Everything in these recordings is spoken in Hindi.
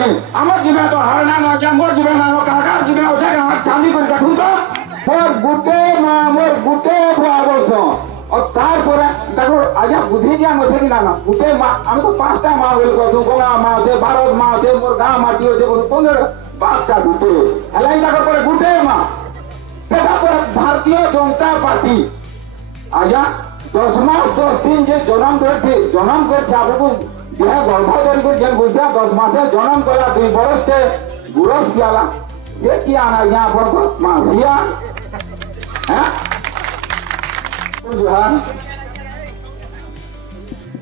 बोली आम जीवन तो हारना ना क्या मोर जीवन आम काका जीवन उठे चांदी कर देखूँ तो मोर गुटे माँ मोर गुटे बुआ बस और तार पर देखो आजा बुद्धि दिया मुझे कि ना गुटे माँ हम तो 5टा माँ बोल को गंगा माँ से भारत माँ से मोर गाँव माटी से कौन 5टा गुटे हेला देखो पर गुटे माँ सेटा पर भारतीय जनता पार्टी आजा 10 मास 10 दिन जे जन्म कर आपको देह गर्भधारी कर जेन बुझा 10 मासे जन्म कला 2 बरस के गुरस पियाला ये किया ना यहाँ पर मासिया हैं जुहान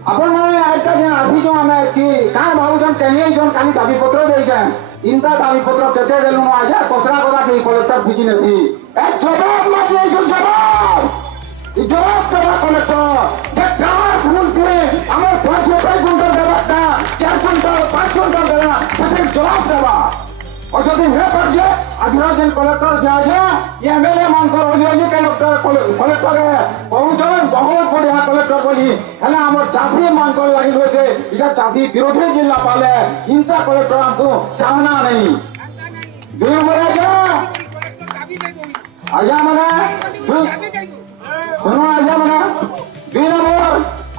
अपन माने आज का जेन आसी जो हमें कि का बाबू जन कहीं जन खाली दाबी पत्र दे जाए इनका दाबी पत्र केते देलु ना आजा कोसरा कोदा के कलेक्टर बिजनेस ही ए जवाब मागे जवाब जवाब करा कलेक्टर जे कार भूल से हमें 5 रुपए कुंटल देवाता 4 कुंटल 5 कुंटल देना तो जवाब देवा और जो दिन है पर जे अधिराजन कलेक्टर से आजा ये एमएलए मानकर हो जे कलेक्टर है बहुजन बहुत बढ़िया कलेक्टर बोली हला हमर चासी मानकर लागि होसे इका चासी विरोधी जिला पाले इनका कलेक्टर हमको चाहना नहीं दुई बड़ा जा आजा मने सुनो आजा मना दिन मोर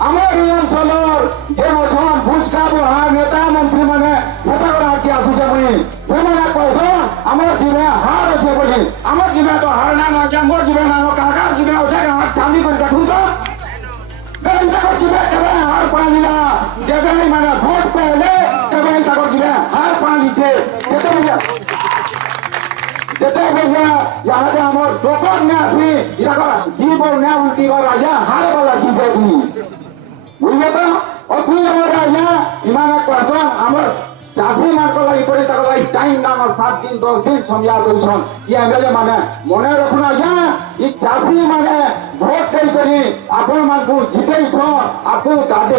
আমার এই অঞ্চলের যে মুসলমান ভুজকা বুড়া নেতা মন্ত্রী মানে সেটা করে কি আসু যাবনি সেমানে কইছো আমার জীবনে হার আছে বলি আমার জীবনে তো হার না না যে মোর জীবনে আমার কাকার জীবনে আছে আমার চাঁদি করে দেখুন তো বেন তাকর জীবনে কেবে হার পানিলা যেখানে মানে ভোট পেলে তবে তাকর জীবনে হার পানিছে সেটা যেটা বলবা ইয়াতে আমার দোকান না আছে এটা জীবন না উল্টি কর রাজা হার বলা জীবন বুঝলে তো ও তুই আমার রাজা ইমানে কসম আমার চাষি মার্ক লাগি পড়ে তার লাগি টাইম না আমার 7 দিন 10 দিন সময়া দইছন ই এমএলএ মানে মনে রাখুন রাজা ই চাষি মানে ভোট দেই করি আপন মানকু জিতেইছ আপু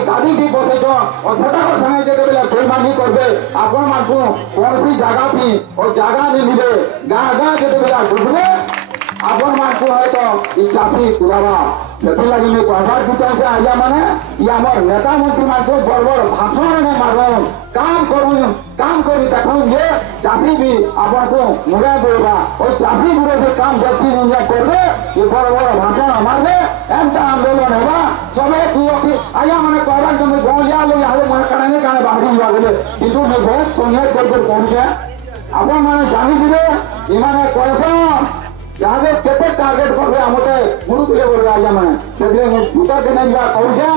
গাদি দি বসেছ ও সেটা কথা নাই যে বেলা বেইমানি করবে আপন মানকু কোনসি জায়গা থি ও জায়গা নি মিলে গা যে বেলা বুঝলে আপন মানকু হয়তো ই চাষি কুলাবা সেটি লাগি মে কবার বিচারছে আইয়া মানে ই আমার নেতা মন্ত্রী মানকু বড় বড় ভাষণ নে মারন काम करी देखो ये चाषी भी आपको मुड़ा देगा और चाषी बुरे से काम व्यक्ति नहीं करबे ये बड़ बड़ भाषण मारबे एंता आंदोलन होगा सबे तू आया माने कहबा तुम गोलिया ले आले मन काने काने बाहरी हुआ बोले किंतु मैं बहुत संघर्ष कर पहुंचे आपन माने जानि दिबे इमाने कहबो यादे केते टार्गेट करबे हमते गुरु दिले बोल आया माने सेदरे मु गुटा के नहीं बा कहूछे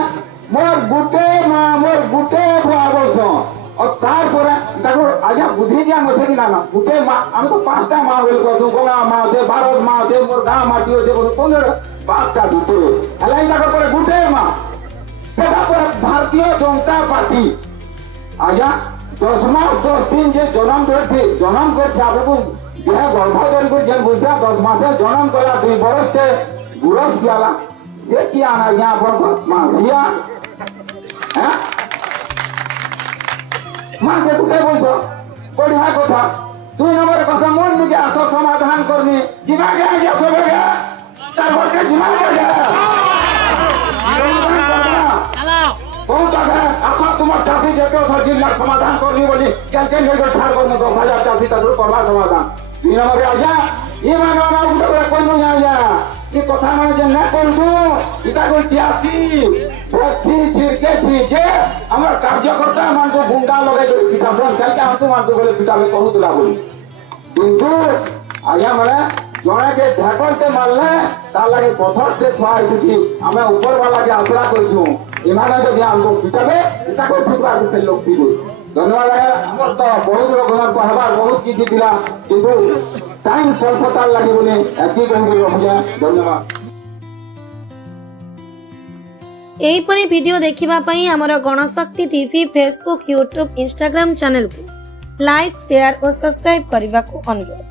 मोर गुटे बुआबस और तार पर देखो आजा बुद्धि दिया मुझे कि ना गुटे माँ हम तो 5टा माँ बोल को गंगा माँ से भारत माँ से मोर गाँव माटी से कौन 5टा गुटे हेला देखो पर गुटे माँ सेटा पर भारतीय जनता पार्टी आजा 10 मास 10 दिन जे जन्म कर आपको देह गर्भधारी कर जेन बुझा 10 मासे जन्म कला 2 बरस के गुरस पियाला ये किया ना यहाँ पर मासिया हैं माँ के तुके बोलছো बढ़िया কথা 2 नंबर কথা মন নিকে আসো সমাধান করনি জিমাকে আগে সবে গে তারপর কে জিমাকে যা চালাও বহুত আগে আসো তোমার চাষি যেতে জিল্লার সমাধান করনি বলি কেন নেগো ঠার করনি 10000 চাষি তাদের করবা সমাধান 2 নম্বরে আজা ये मानो ना उठे कोई नहीं आया ये कथा माने जे ना करबो इटा कोई चियासी व्यक्ति छिरके छिके हमर कार्यकर्ता मान को गुंडा लगे जो पिटासन काई हम तो मान को बोले पिटाले कहूतला बोली किंतु आया माने जणे के ढाकलते मारले ता लागे पथर से छुआई छी हमें ऊपर वाला के आसरा करछु इमाने जो हमको पिटाबे इटा को पिटवा के लोग पिटो धन्यवाद हमर तो बहुत लोग कहबार बहुत किछि दिला किंतु टाइम स्वल्पतार लगे बोले একই কমকে রহিয়া ধন্যবাদ एहीपरि वीडियो देखिबा पई हमर Ganashakti TV Facebook YouTube Instagram channel को लाइक शेयर और सब्सक्राइब करने को अनुरोध।